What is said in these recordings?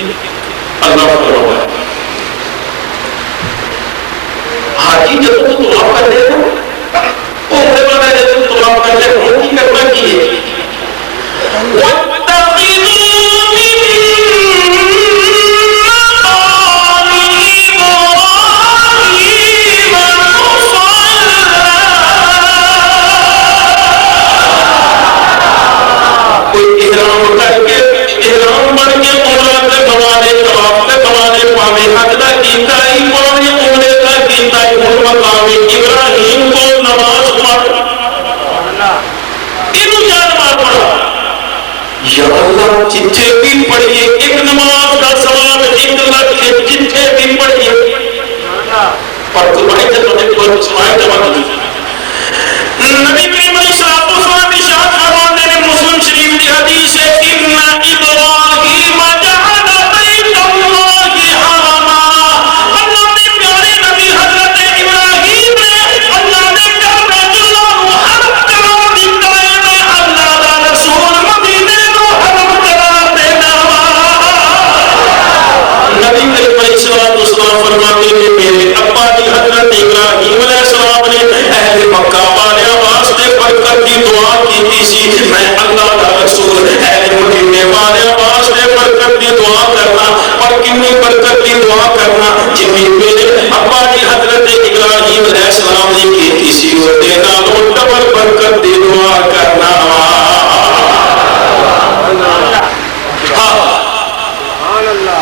اللہ فرماتا ہے حاجی جب تو طواف کر لے عمرے والا جب تو طواف کر لے وہ کی کرنا کی ہے جتھے بھی پڑھیے ایک نماز کا ثواب 1 لاکھ جتھے بھی پڑھیے پر قربانی جب نے کوئی سمائے جواب نبی کریم علیہ الصلوۃ والسلام ارشاد فرماتے ہیں مسلم شریف کی حدیث ہے ان ابراہیم جعل بیت اللہ حرما اللہ نے پیارے نبی حضرت ابراہیم نے اللہ نے بیت اللہ کو حرم قرار دیا ہے اللہ کا رسول مدینے کو حرم قرار دینا نبی کریم علیہ الصلوۃ والسلام فرماتے ہیں میرے ابا جی حضرت ابراہیم علیہ السلام نے اہل مکہ والے برکت کی دعا کی سی میں اللہ کا رسول اہل مدینے والے واسطے برکت کی دعا کرنا اور کتنی برکت کی دعا کرنا جتنی میرے ابا جی حضرت ابراہیم علیہ السلام نے کی سی وہ دینا تو ڈبل برکت کی دعا کرنا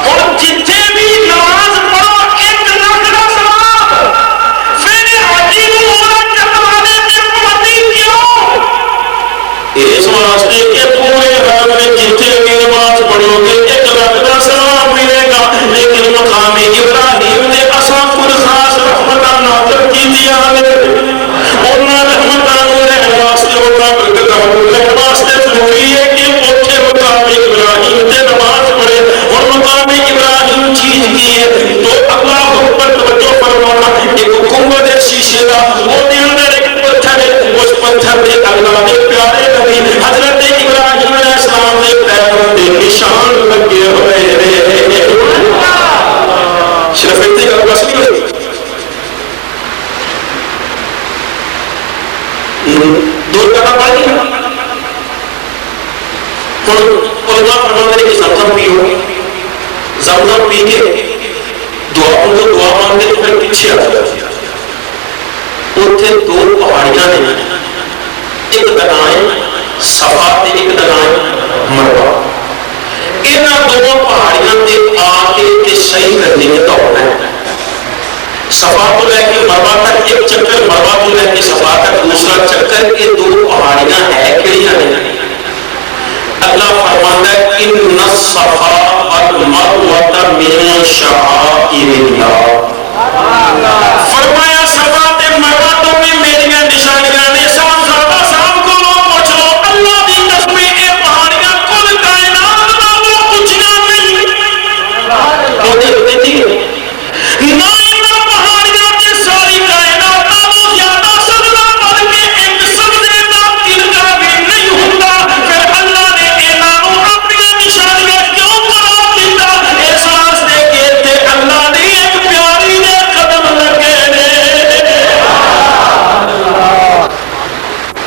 اور جتنے بھی نماز پڑھو 1 لاکھ کا ثواب پھر حاجی کو عمرہ کروانے میں پابندی کیوں اس واسطے کہ پورے حرم میں جتنے بھی نماز پڑھو گے 1 لاکھ کا ثواب ملے گا لیکن مقام ابراہیم نے اساں پر خاص رحمت نازل کی دیا ہے اور رحمت نازل واسطے ہوتا ہے واسطے ضروری ہے کہ اوتھے مقام ابراہیم تے نماز پڑھے اور مقام ابراہیم چیز کی ہے تو اللہ اکبر توجہ فرمانا ایک گنبد شیشے کا وہ دے اندر ایک پتھر ہے اس پتھر پہ اللہ کے پیارے نبی حضرت ابراہیم علیہ السلام نے پیروں پہ نشان لگے ہوئے صرف اتنی کا بس نہیں ہوتی دور کرنا پڑے گی اللہ فرماتے ہیں کہ زمزم پیو زمزم پی کے دعا مانگتے تو پھر پیچھے آ جاتے اتنے 2 پہاڑیاں نے ایک دگائیں صفا تے ایک دگائیں مروہ انہاں 2 پہاڑیاں تے آ کے صحیح کرنے کی دوڑنا ہے صفا کو لے کے مروہ تک ایک چکر مروہ کو لے کے صفا تک دوسرا چکر یہ 2 پہاڑیاں ہیں کیڑیاں نے اللہ فرماتا ہے ان الصفا والمروہ من شعائر اللہ فرمایا صفا تے مروہ تو میں میریاں نشانیاں نے صاحب کو لو پوچھ لو اللہ دی قسم اے پہاڑیاں کل کائنات نالوں اونچیاں نہیں ہوتے تھی نہ انہاں پہاڑیاں تے ساری کائنات نالوں زیادہ سجدہ بلکہ ایک سجدے دا تلکا بھی نہیں ہوتا پھر اللہ نے انہاں نوں اپنی نشانیاں کیوں قرار دتا اس واسطے کہ تے اللہ نے ایک پیاری دے قدم لگے نے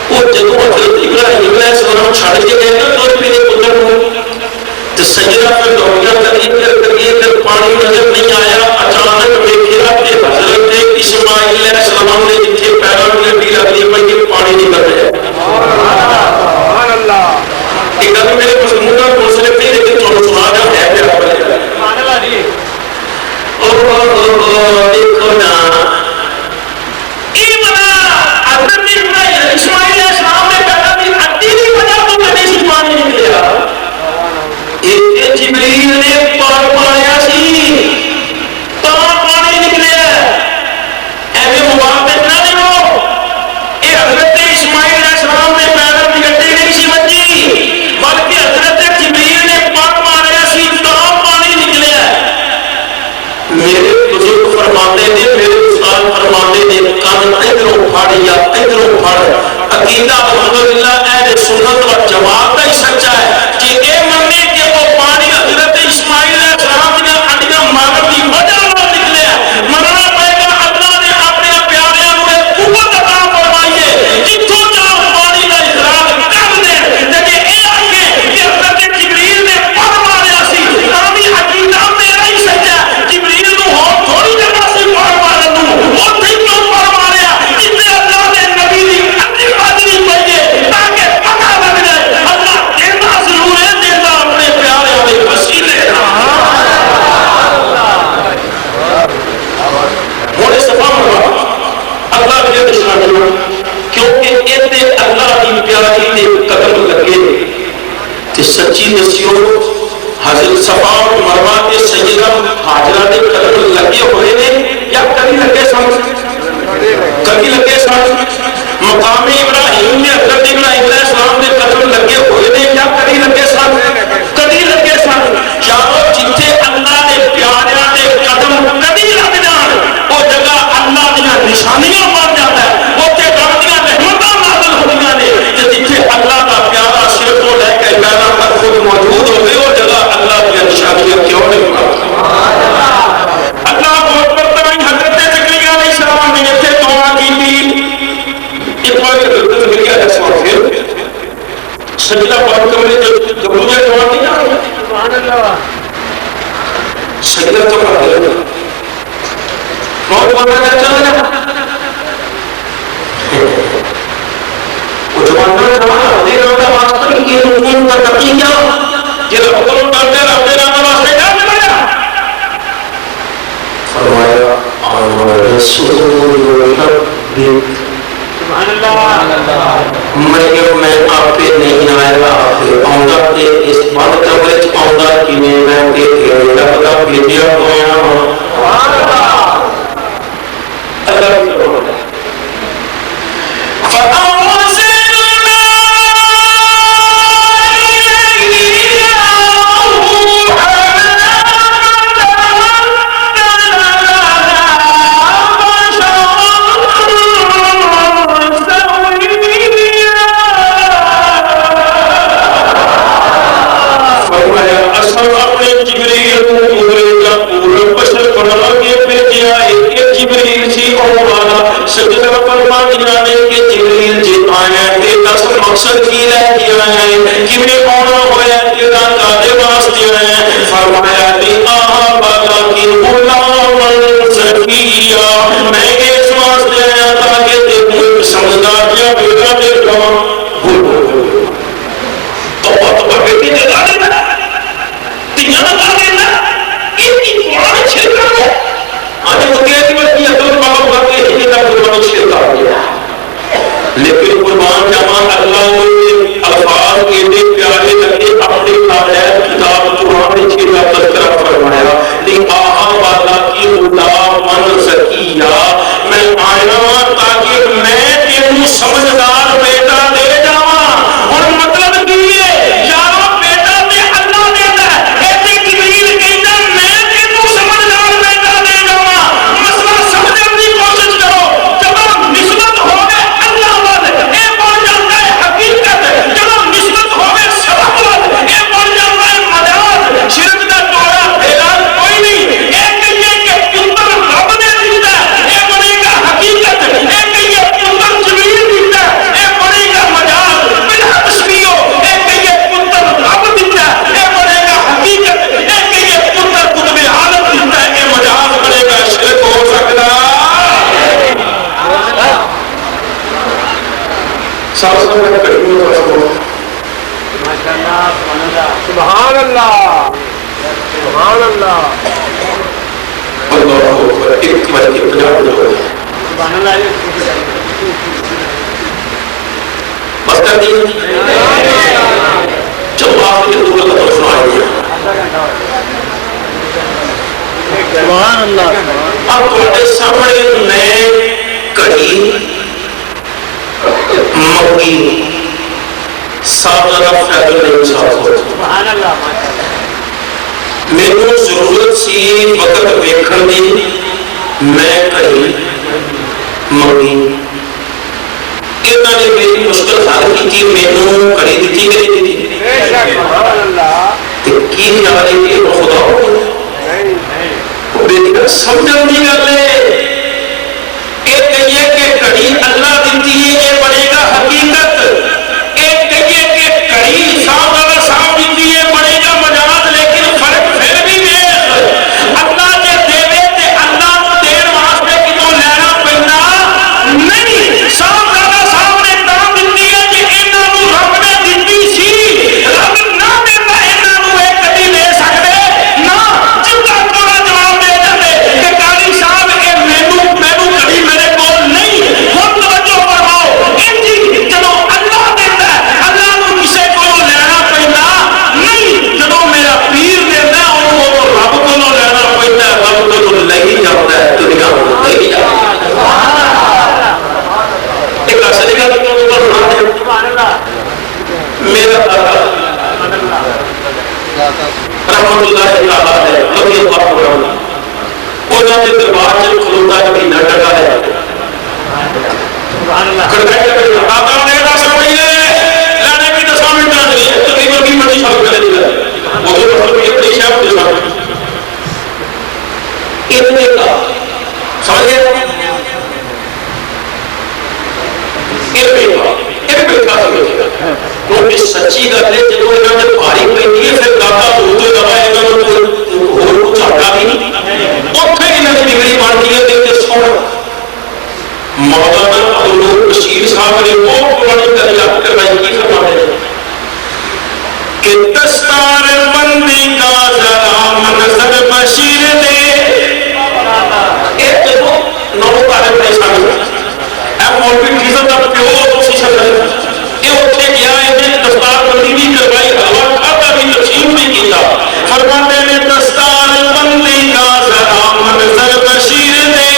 وہ جدوں حضرت ابراہیم علیہ السلام چھڑ کے گئے نا تو میرے پتر کو تو سجدہ پہ دوڑیاں کر پانی نظر نہیں آیا اچانک دیکھا کہ حضرت اسماعیل علیہ السلام نے جتنے پیروں میں بھی لگی پڑی پانی نہیں کر رہے ایک دن میرے مسلموں کا منصرف نہیں لیکن تھوڑا سنا جا ہے میرا دیکھو نا حضرت اسماعیل علیہ السلام نے پیدا کی اڈی کی وجہ تو کبھی سے پانی نکلیا جبریل نے پار پایا سی تو پانی نکلیا ایویں موافق نہ دیو یہ حضرت اسماعیل علیہ السلام نے پیدا کی گڈی نہیں سی بچی بلکہ صفا اور مروا کے سیدہ ہاجرہ کے قدم لگے ہوئے نے یا کبھی لگے سن؟ کبھی لگے سن؟ مقام ابراہیم نے حضرت ابراہیم علیہ السلام کے قدم لگے ہوئے نے یا کبھی لگے سن؟ کبھی لگے سن. یارو جتھے اللہ نے پیاریاں دے قدم کبھی لگ جان وہ جگہ اللہ دیا نشانیاں بن جاتا ہے, اوتھے رب دیا رحمتاں نازل ہوندیاں نے. تے جتھے اللہ دا پیارا سر تو لے کے پیروں تک خود موجود ہوئے وہ جگہ اللہ دیا نشانیاں کیوں نہیں بناتا؟ اللہ بہت برتن حضرت زکریا علیہ السلام نے اتنے دعا کی. ایک بار حضرت زکریا علیہ السلام پھر سجدہ پڑھ کر جب مجھے دعا کی نا سبحان اللہ سجدہ تو پڑھ لیا بہت بڑا چلا جا وہ زمانہ دے رہا تھا واسطے کی روحوں کا تقیہ یہ حکم کرتے رہتے رہتے واسطے کیا ملا فرمایا آمن رسول سبحان اللہ میں آپ پہ نہیں آیا پھر آؤں تے اس بات کمرے چ آؤں کہ میں رب کا بھیجا ہویا ہوں. مقصد کی رہ گیا ہے کہ میں آنا ہویا تیرا کادے واسطے ہے. فرمایا لی آہا بالا کی غلام زکیہ میں اس واسطے آیا تاکہ تیرے سمجھدار یا بیٹا دے جاؤں تو بیٹی دے گا دینا تیاں گا دینا اتنی قرآن چھتا ہے آنے وہ کہتی بچی حضرت بابا باقی ہی تک قرآن چھتا گیا لیکن قربان جامان اللہ نے الفاظ کے دے پیارے لگے اپنے آیات کتاب قرآن چھتا تذکرہ فرمایا لیکن آہا والا کی غلام من زکیہ میں آیا تاکہ میں تینوں سمجھدار بیٹا دے جاواں. اور مطلب کی ہے یارو بیٹا تے اللہ دیتا ہے ایسے جبریل کہتا میں تینوں سمجھدار بیٹا دے جاواں. مسئلہ سمجھنے کی کوشش کرو جب نسبت ہوگے اللہ والے اے بڑھ جاتا ہے حقیقت جب نسبت ہوگے سبب والے اے بڑھ جاتا ہے مجاز. شرک کا توڑا پھیلا کوئی نہیں. ایک یہ کہ پتر رب نے دیتا ہے اے بڑھے گا حقیقت. ایک یہ پتر جبریل دیتا ہے اے بڑھے گا مجاز. بلا تشبیہ ایک یہ پتر رب دیتا ہے اے بڑھے گا حقیقت. ایک یہ پتر قطب عالم دیتا ہے اے مجاز بڑھے گا. شرک ہو سکتا سبحان اللہ سبحان اللہ بس کر دی جب آپ نے دو کا تو سنا دیا سبحان اللہ. اب تمہارے سامنے نئے کڑی مکی سابقہ فیض نہیں ساتھ سبحان اللہ. میرے ضرورت سی وقت ویکھن دی میں کہیں مکی انہوں نے میری مشکل حال کی کہ میں کڑی دیتی گئی تھی کی خیال ہے کہ وہ خدا ہو بیٹی سمجھن دی گل ہے. ایک کہیے کہ کڑی اللہ دیتی ہے یہ بنے گا حقیقت. ایک کہیے کہ کڑی صاحب والا صاحب دیتی ہے بنے گا مجاز. لیکن فرق پھر بھی دیکھ اللہ کے دیوے تے اللہ کو دیر واسطے کتوں لینا پہنا نہیں. صاحب والا صاحب نے تاں دیتی ہے کہ انہاں نوں رب نے دیتی سی. رب نہ دیتا انہاں نوں اے کدی دے سکدے نہ. جدا تھوڑا جواب دے دے کہ قاری صاحب اے مینوں کڑی میرے کول نہیں. خود توجہ فرماؤ ان اللہ تعالیٰ ہے رضی اللہ عنہ انہوں نے دربار سے کھلوتا ہے مہینہ ٹکا ہے آقا نے دس روپیے لانے کی 10 منٹ نہیں ہے تقریباً کی مرضی شروع کرنے دی ہے وہ تو مطلب یہ بڑی شاپ کے ساتھ اتنے کا سمجھ گئے کیونکہ سچی گل ہے جب انہوں نے بھاری پہ پھر دادا دوتے دبائے گا اور کچھ آتا بھی نہیں اتنے انہوں نے ڈگری بانٹی ہے دیکھتے سوڑ مولانا عبداللہ بشیر صاحب نے وہ قرآن دریافت کروائی کی فرماتے ہیں کہ دستار بندی کا ذرا منظر بشیر دے ایک جدو نو تارے بڑے سامنے اے مولوی فیصد کا پیو اسی شکل یہ اتنے گیا ہے دستار بندی بھی کروائی حلوہ کھاتا بھی تقسیم بھی کیا فرماتے ہیں دستار بندی کا ذرا منظر بشیر دے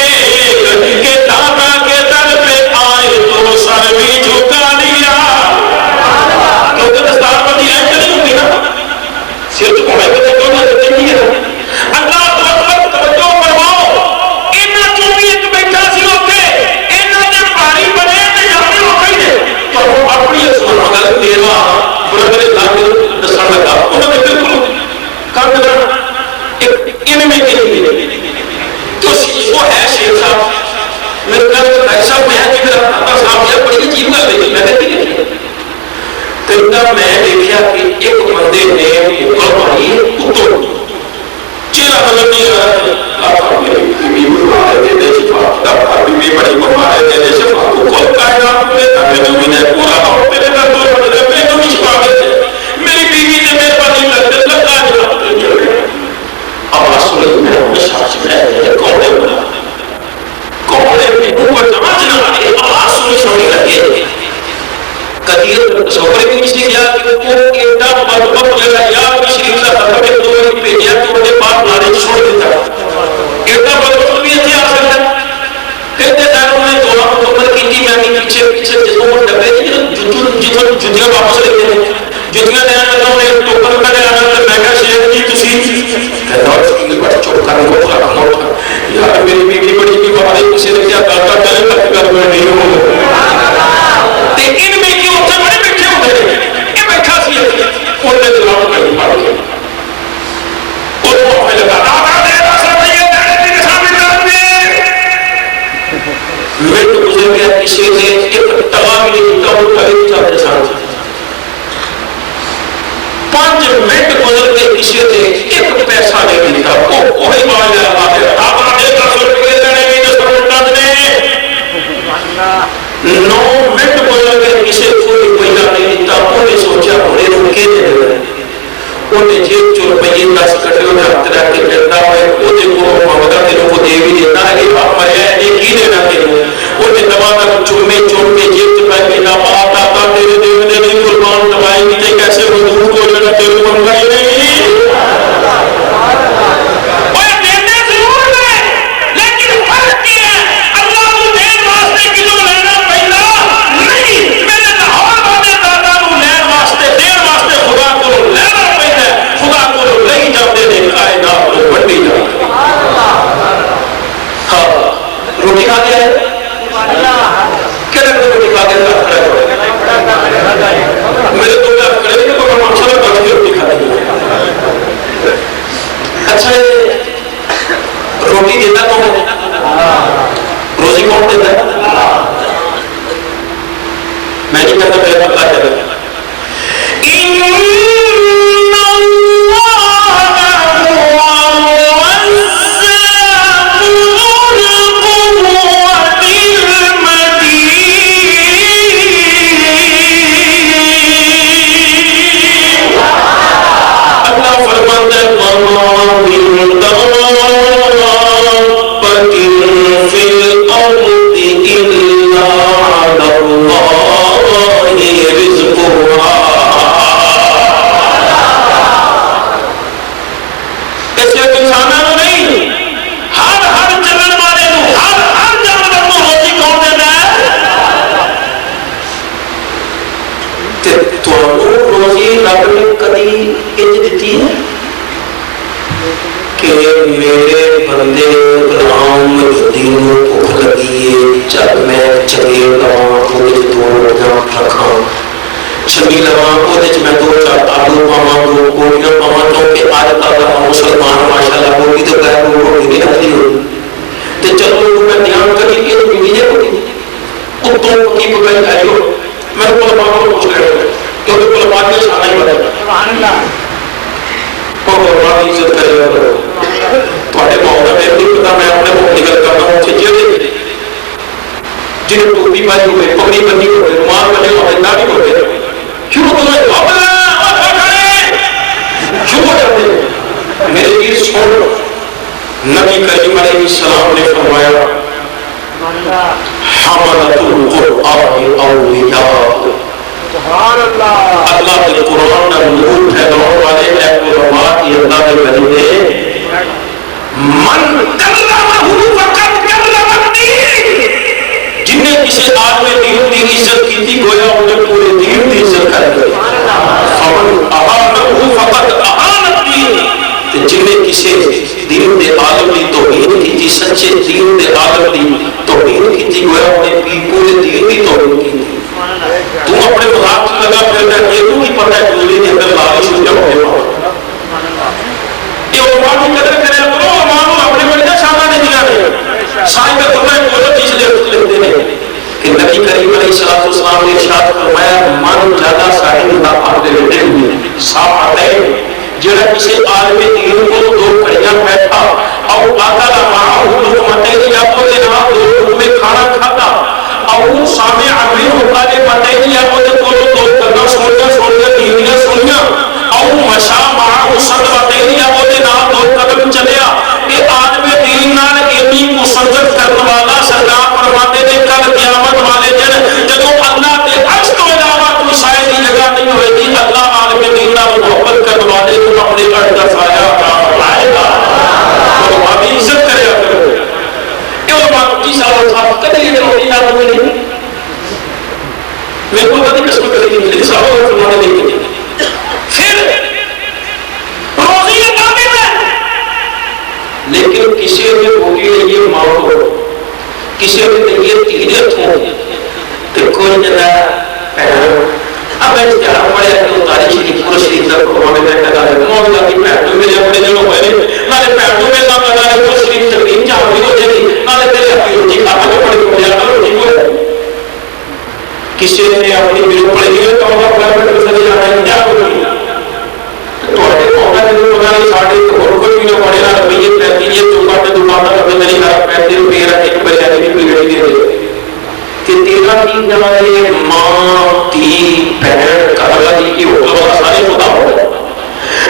کہ دادا کے در پہ آئے تو سر بھی جھکا دیا کیونکہ دستار بندی ایسے نہیں ہوتی نا سر جھکانے پہ تو نہیں ہوتی ہے اللہ اکبر توجہ فرماؤ انہاں چوں بھی ایک بیٹھا سی ہوتے انہاں دے پانی بنے تے جانے ہو گئی نے پر وہ اپنی سن گل تیرا برابر لاگ دسن لگا انہوں نے بالکل کر دیا ان میں تو وہ ہے شیخ صاحب میرے کہا بھائی صاحب میں جب رہتا صاحب یہ بڑی عجیب گل ہے میں نے کہتا میں دیکھا کہ ایک بندے نے اوپر پڑی اتر چہرہ بدل نہیں رہا ہے بڑی بڑی بمارے دے شفا کو کھول کائنات میں تاکہ نے پورا اور میرے گھر دور بدلے میں تو نہیں چھپا گئے میری بیوی نے میرے پانی لگتے لگا جا آواز سنے میں ہمیشہ میں کوڑے بنا کوڑے میں اوپر سمجھنا ہے آواز سننے لگے قدیر سوپرے بھی اس نے کیا کہ وہ ایڈا مربب لگا یا شریف کا خطب ہے تو وہ پیجیا تو انہیں بات لانے چھوڑ دیتا ایڈا مربب بھی اتنے آ سکتا کہتے دائروں نے دعا مکمل کی تھی میں پیچھے پیچھے جسوں کو ڈبے جتوں جتیاں واپس لیتے ہیں جتیاں دینا کرتا ہوں نے ٹوکر کا دینا کرتا میں کہا شیخ جی تسی کہتا ہوں سکیل بڑا چوک کرنے کو تھا یار میری بیوی بڑی بھی بہت کسی نے کیا کہتا کرنے لگ کر میں نہیں ہوں ان میں کیوں ہوتے بڑے بیٹھے ہوتے ہیں یہ بیٹھا سی انہوں نے جواب نہیں پڑھ گیا اور وہ ہمیں لگا آقا دے رسل رہی ہے دینے کے سامنے کرنے میں تو گزر گیا کسی نے ایک تغا بھی نہیں کیتا وہ کبھی چاہتے ساتھ 5 منٹ گزر گئے کسی نے ایک پیسہ نہیں لکھا وہی بات ہے آقا دے رسل رہی دینے کے سامنے کرنے 9 منٹ گزر گئے کسی کوئی پیدا نہیں دیتا انہیں سوچا انہیں رکے دے رہے انہیں جیب جو روپیے 10 کٹے انہیں ہاتھ رکھ کے کرتا ہے انہیں کو ممدہ تیروں کو دے بھی دیتا ہے کہ آپ مریا ہے ایک ہی دینا تیروں انہیں دبانا چومے چومے جیب چپائے کہ نا بات آتا تیرے دیونے نہیں قربان دبائے بھی تے کیسے مدور کو جانا تیروں کو منگائی نہیں کہ میرے بندے غلام دین نو بھوک لگی ہے، جب میں چنگے لواں وہ دو روٹیاں رکھاں، چنگی لواں وہ میں دو چار آلو پاواں، دو گولیاں پاواں، کیونکہ آج تک مسلمان ماشاءاللہ وہ بھی تو غیر وہ روٹی نہیں کھاتی ہوئی تے چلو میں دھیان کری کہ تو ملی ہے روٹی اتوں کی پکائی کھائی ہو میں کو علماء کو پوچھ رہے ہوں کیونکہ علماء کی شان ہی بدل سبحان اللہ اور علماء کی عزت کرے گا تھوڑے ماحول میں نہیں پتا میں اپنے کو نکل کرتا ہوں کہ جڑے جنہیں ٹوپی پائی ہوئے پگڑی بندی ہوئے رومال بنے ہوئے داڑھی ہوئے کیوں تمہیں کیوں ہو جاتے ہیں میرے چیز چھوڑ نبی کریم علیہ السلام نے فرمایا حملۃ القرآن اولیاء سبحان اللہ اللہ کے قرآن کا نور پھیلانے والے اے علماء کی اللہ کے بندے من کلمہ فقط کلمہ الدین جن نے کسی آدمی دین کی عزت کی تھی گویا انہیں پورے دین کی عزت کر گئی فمن اہانہ فقط اہان الدین جن نے کسی دین دے عالم کی توہین کی تھی سچے دین دے عالم کی توہین کی تھی گویا انہیں پورے دین کی توہین کی تھی تم اپنے مذاق سے لگا پھرتا ہے یہ تو نہیں پتہ ہے کہ کے اندر لالچ ہو جب ہونے پاؤ یہ علماء کی قدر کرے کرو علماء کو اپنے بڑے کا شامل نہیں دکھانے سائن کا خطرہ ہے کوئی چیز لکھتے ہیں کہ نبی کریم علیہ السلام نے ارشاد فرمایا من زیادہ صاحب کا آپ دے بیٹھے ہوئے صاحب آتے ہیں جڑا کسی عالم دین کو دو کڑیاں بیٹھا اور آتا لمحہ حکومتیں یا تو جناب دو حکومیں کھانا کھاتا اور سامنے عملی ہوتا ہے پتہ ہی ہے وہ دو کرنا سنیا نیویاں سنیا اور مشا معاہ صد پتہ ہی ہے وہ جناب دو قدم چلیا کہ عالم دین نال اتنی مسرت کرنے والا سرکار فرماتے نے کل قیامت والے دن جب اللہ کے عرش تو علاوہ کوئی شاید کی جگہ نہیں ہوئے گی اللہ عالم دین نال محبت کرنے والے کو اپنے عرش کا سایہ لائے گا تو ابھی عزت کرے کرو کہ وہ باقی سال صاحب کدی یہ روٹی نہ ملے میں کو کدی قسم کدی نہیں ملی صاحب اور فرمانے نہیں ملی پھر روزی قابل ہے لیکن کسی نے روٹی یہ مانگو کسی نے یہ تیجت ہو کہ کوئی نہ اب اس طرح پڑے کہ تاریخ کی پورا شریف کا قرآن میں لگا ہے مولا کی پیٹو میں اپنے دلوں ہوئے نالے پیٹو میں نام لگا ہے پورا شریف تقریم جہاں بھی ہو جائے نالے تیرے اپنی روٹی کھانا جو پڑے کو جانا روٹی کو کسی نے اپنی میرے پڑے گئے تو ہم اپنا پیٹو سے جانا ہے کیا کریں تو اٹھے مولا نے جو بنا ساڑھے اور کوئی بھی نہ پڑے نہ رویے پیتی یہ تو کاٹے دکانا کبھی نہیں کھا پیتے روپیے رکھے کہ بجائے بھی بگڑی دے دے کہ تیرا کی جمعے ماں تی بہن کرلا جی کی ہوگا بہت سارے خدا ہو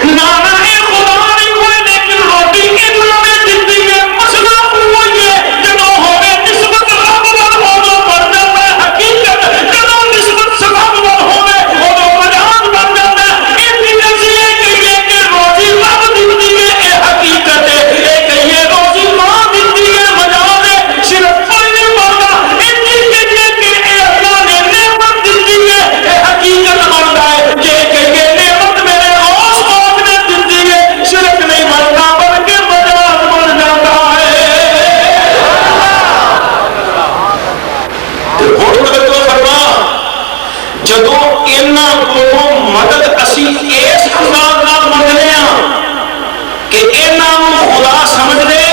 نانا خدا نہیں ہوئے لیکن روٹی کے نامے زندگی ہے مسئلہ ہوا یہ جنہوں ہوئے نسبت رب ور ہونا بڑھ جاتا ہے حقیقت جنہوں نسبت سبب ور ہوئے ہونا مجان بڑھ جاتا ہے اتنی نزیے کہ روزی رب زندگی ہے اے حقیقت ہے ایک یہ روزی ماں زندگی ہے مجان ہے صرف کوئی نہیں بڑھتا اتنی کہ اے اللہ نے نعمت زندگی ہے اے حقیقت بڑھتا ہے کہ یہ نعمت میرے روز موت میں زندگی ہے شرک نہیں بڑھتا بلکہ مجان بڑھ جاتا ہے تو ہوٹ لگے تو فرما جدو اینا کو مدد اسی ایس انداز نال منگنے کہ اینا خدا سمجھ دے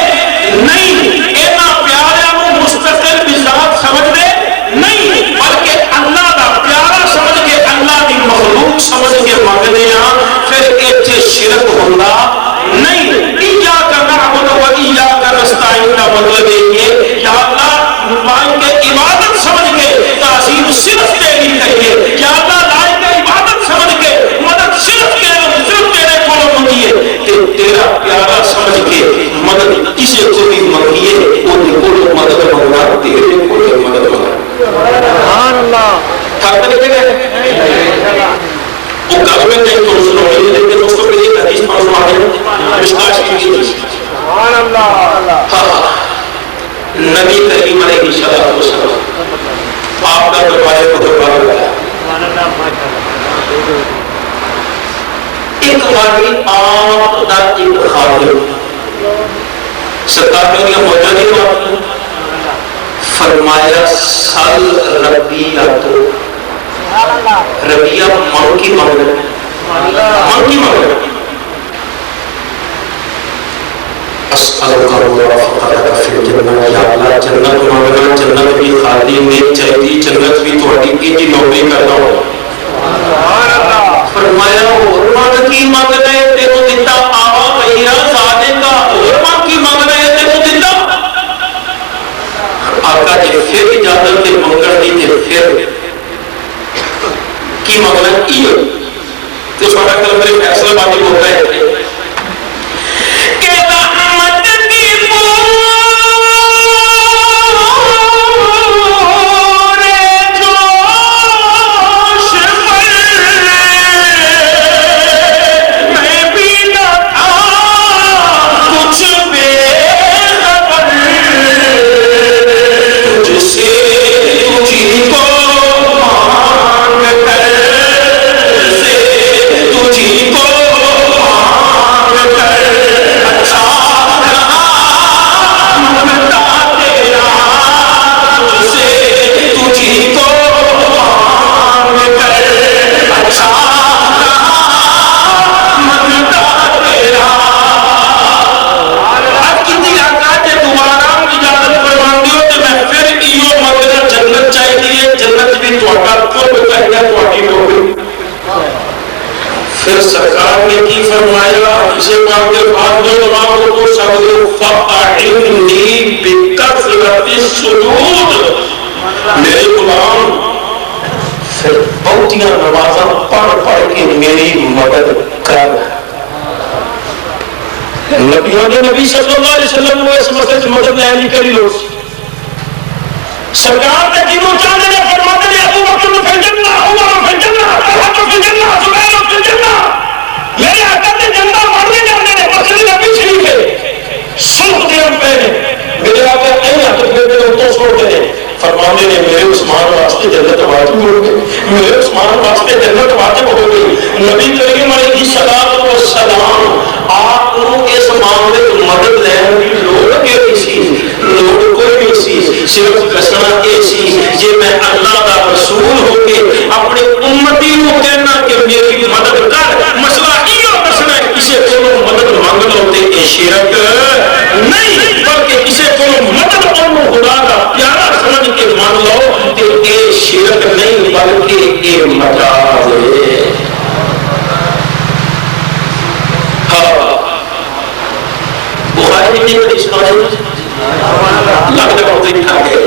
نہیں اینا پیارے کو مستقل بذات سمجھ دے نہیں بلکہ اللہ دا پیارا سمجھ کے اللہ کی مخلوق سمجھ کے منگنے پھر ایتھے شرک ہوندہ نہیں ایاک نعبد و ایاک نستعین کا مطلب ہے یا اللہ مانگ کے عبادت سمجھ کے تعظیم صرف تیری کہیے یا اللہ لائق عبادت سمجھ کے مدد صرف تیرے کو منگیے کہ تیرا پیارا سمجھ سرکار نے انہیں موجہ نہیں ہوا فرمایا سل ربیہ تو ربیہ منکی مانگنا منکی مانگنا اسألک اللہ فی الجنہ یا اللہ جنت مانگنا جنت بھی خالی نہیں چاہیے جنت بھی تھوڑی کی نوکری کرنا ہو فرمایا اور مانگ کی مانگ رہے تیرو دیتا آوا بہیرہ زادے کا اور مانگ کی مانگ رہے تیرو دیتا آقا جی پھر اجازت کے منگل دی تے پھر کی مانگنا کی ہو تو سوڑا کل میرے فیصلہ بانی ہوتا ہے کہ رحمت کی پورے جوش پر میں بھی نہ تھا کچھ بے خبر تجھ سے تجھی کو مانگ کر سے تجھی کو مانگ کر اچھا رہا منگتا تیرا تجھ سے تجھی کو مانگ کر اچھا رہا منگتا تیرا اب کتنی آقا جے دوبارہ اجازت فرمان دیو تے میں پھر ایو مگر جنت چاہیے جنت بھی توڑا قرب کہیا توڑی ہوگی پھر سرکار نے کی فرمایا اسے پاک کے بعد جو نماز کو سکتے فَأَعِنِّي بِكَثْرَةِ السُّجُودِ میرے غلام پھر بہتیاں نمازاں پڑھ کے میری مدد کر نبیوں نے نبی صلی اللہ علیہ وسلم کو اس مسئلے سے مدد لینی کری لو سرکار نے کینوں چاہنے نے فرماتے ہیں ابو بکر فی الجنہ عمر فی الجنہ طلحہ فی الجنہ زبیر فی الجنہ میرے آقا نے جنہ مارنے جانے نے مسئلے نبی شریف ہے سلح دیرم پہنے میرے آقا نہیں آتا پھر تو چھوڑ دے فرمانے نے میرے عثمان واسطے جنت واجب ہو گئی میرے عثمان واسطے جنت واجب ہو گئی نبی کریم علیہ السلام آپ کو اس معاملے کو مدد لینے کی لوڑ کے سی لوڑ کوئی نہیں سی صرف کسنا یہ سی یہ میں اللہ کا رسول ہو کے اپنے امتی کو کہنا کہ میری مدد کر مسئلہ یہ کسنا ہے کسی کو مدد مانگ لو تے یہ شرک نہیں بلکہ کسی کو مدد کرو خدا کا پیارا سمجھ کے مان لو تے یہ شرک نہیں بلکہ یہ مجاز ہے بخاری میں نہیں اس کا لگتا ہے بہت کھا گئے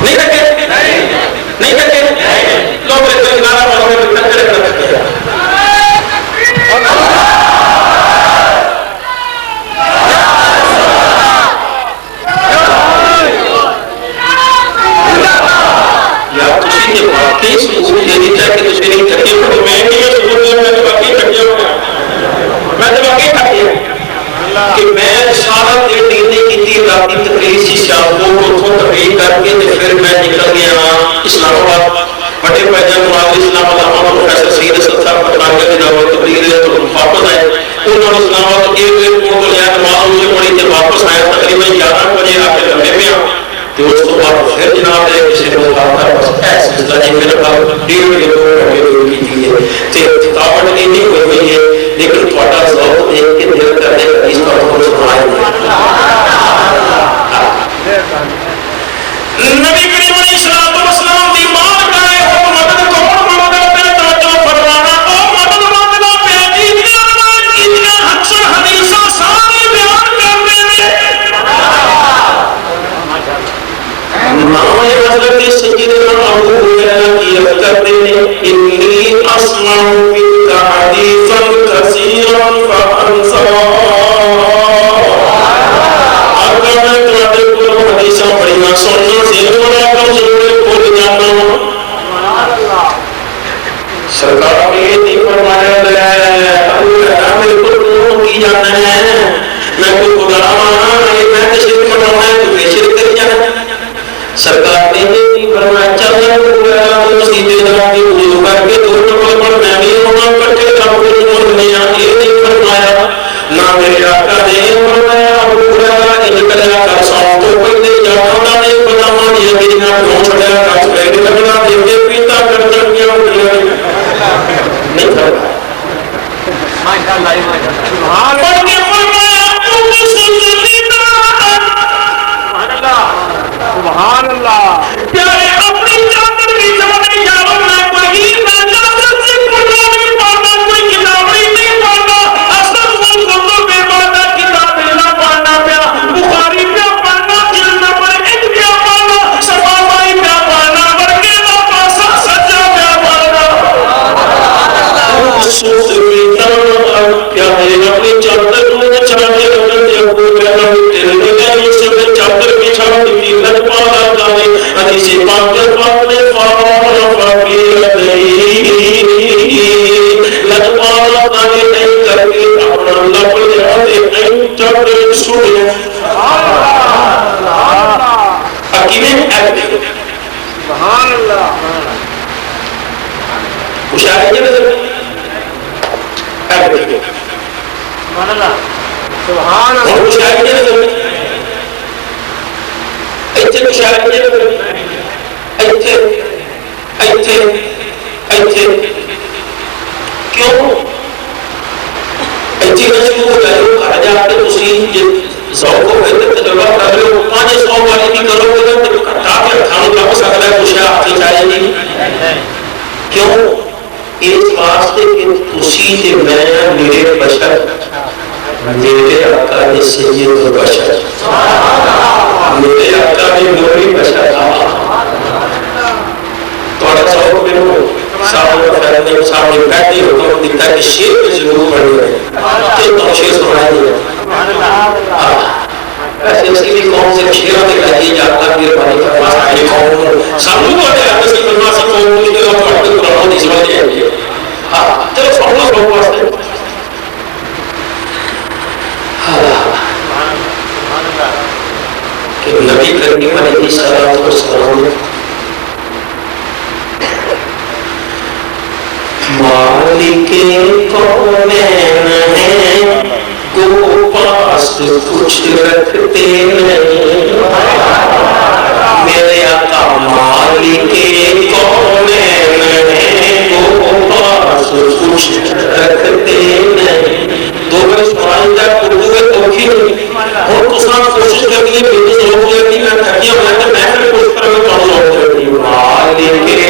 نہیں رکھے نہیں رکھے لوگ رہتے ہیں نارا پڑھنے میں تکڑے رکھتے ہیں یا تسی نے واقعی سکول دینی چاہے کہ تسی نہیں تھکے ہو میں نہیں یہ سکول دیا میں تو واقعی تھکے ہو میں تو واقعی تھکے ہوں کہ میں سارا دن نہیں کی راتی تقریر سی شاہدوں کو اتھوں تقریر کر کے پھر میں نکل گیا اسلام آباد بڑے پیجہ مراد اسلام آباد پروفیسر سید اسد صاحب پٹناگے کی دعوت تقریر ہے تو واپس آئے انہوں نے اسلام آباد ایک ایئرپورٹ کو لیا نماز مجھے پڑھی تھے واپس آئے تقریباً 11 بجے آ کے لمبے میں تو اس کو بعد پھر جناب ہے کسی نے کہا تھا بس ایسے مسئلہ جی میرے پاس 1.5 بجے 2 بجے کی تھی ہے تھکاوٹ نہیں ہوئی ہے لیکن تھوڑا ذوق دیکھ کے دل کرنے کا اس طرح کو سنائے نبی کریم علیہ السلام دی مار کرے ہو مدد کون مدد پہ توجہ فرمانا او مدد مانگنا پہ اتنا اکثر حدیثہ ساری بیان کرنے میں نام حضرت سیدنا ابو ہریرہ کی عرض کرتے ہیں انی اسمع منک حدیثا کثیرا فانسا اگر میں تمہارے کو حدیثاں پڑھیاں سننا سیکھنا کم ضرور بھول جانا سرکار نے یہ نہیں فرمایا میرے کو تو کی جانا ہے میں کوئی غلام میں تشریف منانا ہے تو بے شرک کر جانا سرکار نے نہیں فرمایا چل مسیدے جا کے وضو کر کے دو نمبر پر میں بھی ہونا کٹھے کام کروں اور نہیں یہ نہیں فرمایا نہ میرے آقا نے سبحان اللہ پیارے اپنی چادر بھی جمانے یاروں نہ کوئی نہ چادر سے قرآن نہیں پڑھنا کوئی کتاب نہیں پڑھنا اصل وہ بے معنی کتاب نہ پڑھنا پیا بخاری پیا پڑھنا جلد نمبر 1 پیا پڑھنا صفائی پیا پڑھنا ورگے کا پاسا سجا پیا پڑھنا سوز مینا پیارے اپنی چادر کو چاہے اگر دیکھو پیارا تیرے لگائی سے میں چادر بچھا دی لگ پالا جانے حدیث پاک پانے فارا فاقیر نہیں لگ پالا جانے نہیں کر کے اپنا اللہ پر جاتے نہیں چادر سوڑے حکیمیں ایک سبحان اللہ مشاہدے نظر ایک سبحان اللہ سبحان اور اللہ مشاہدے نظر ایتھے مشاہدے نظر ایتھے کیوں ایتھے نہ شروع ہو جائے ہو کھا جاتے تسی ذوق کو بہتر تجربہ کر رہے ہو 500 والی بھی کرو گے تو کٹا کے اٹھانے لگ سکتا ہے کچھ آتی چاہے نہیں کیوں اس واسطے کہ تسی تے میں میرے بشر میرے آقا نے سید بشر میرے آقا نے نوری بشر توڑا سوک میں ہو صاحب فرد صاحب نے بیٹھے ہو تو دیکھتا ہے کہ شیر میں ضرور پڑھے ہوئے کہ تو شیر سنائی دیا ایسے اسی بھی قوم سے شیرہ میں کہی جاتا ہے میرے بھائی کا پاس آئے قوم سامنے بڑھے آتے سے فرما سے قوم کی طرح پڑھتے قرآن نہیں سمجھ جائیں گے چلو سامنے سوک واسطے کہ نبی کریم علیہ السلام مالک کونین ہیں کو پاس کچھ رکھتے نہیں میرے آقا مالک کونین ہیں کو پاس کچھ رکھتے نہیں دو بار سوال جائے اردو میں توقی نہیں اور کسان کوشش کرنی ہے بیٹی سے لوگ کرنی میں تھکیاں میں کوشش کرنے میں پڑھ لوگ کرنی مالک کونین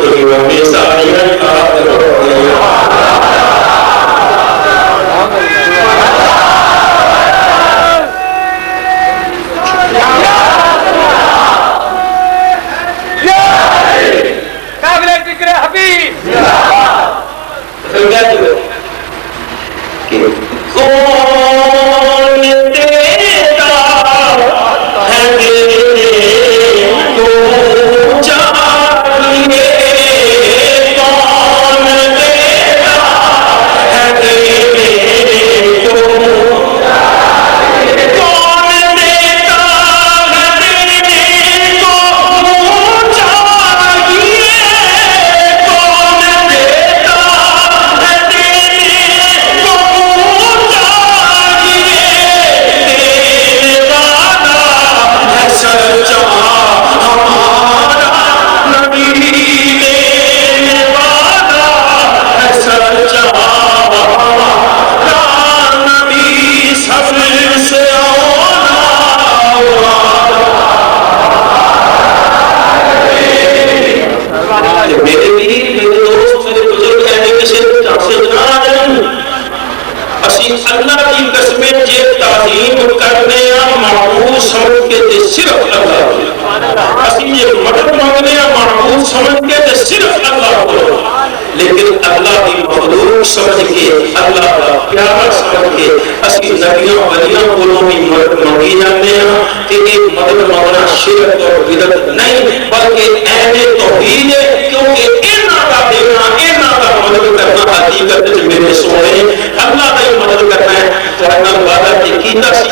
کون دیتا ہے اللہ کا پیار سمجھ کے اسی نبیوں ولیوں کولوں بھی مدد منگی جاتے ہیں کہ ایک مدد منگنا شرک اور بدعت نہیں بلکہ عین توحید ہے، کیونکہ انہاں کا دینا انہاں کا مدد کرنا حقیقت میں میرے سونے اللہ کا مدد کرنا ہے۔ تو اللہ وعدہ کیتا سی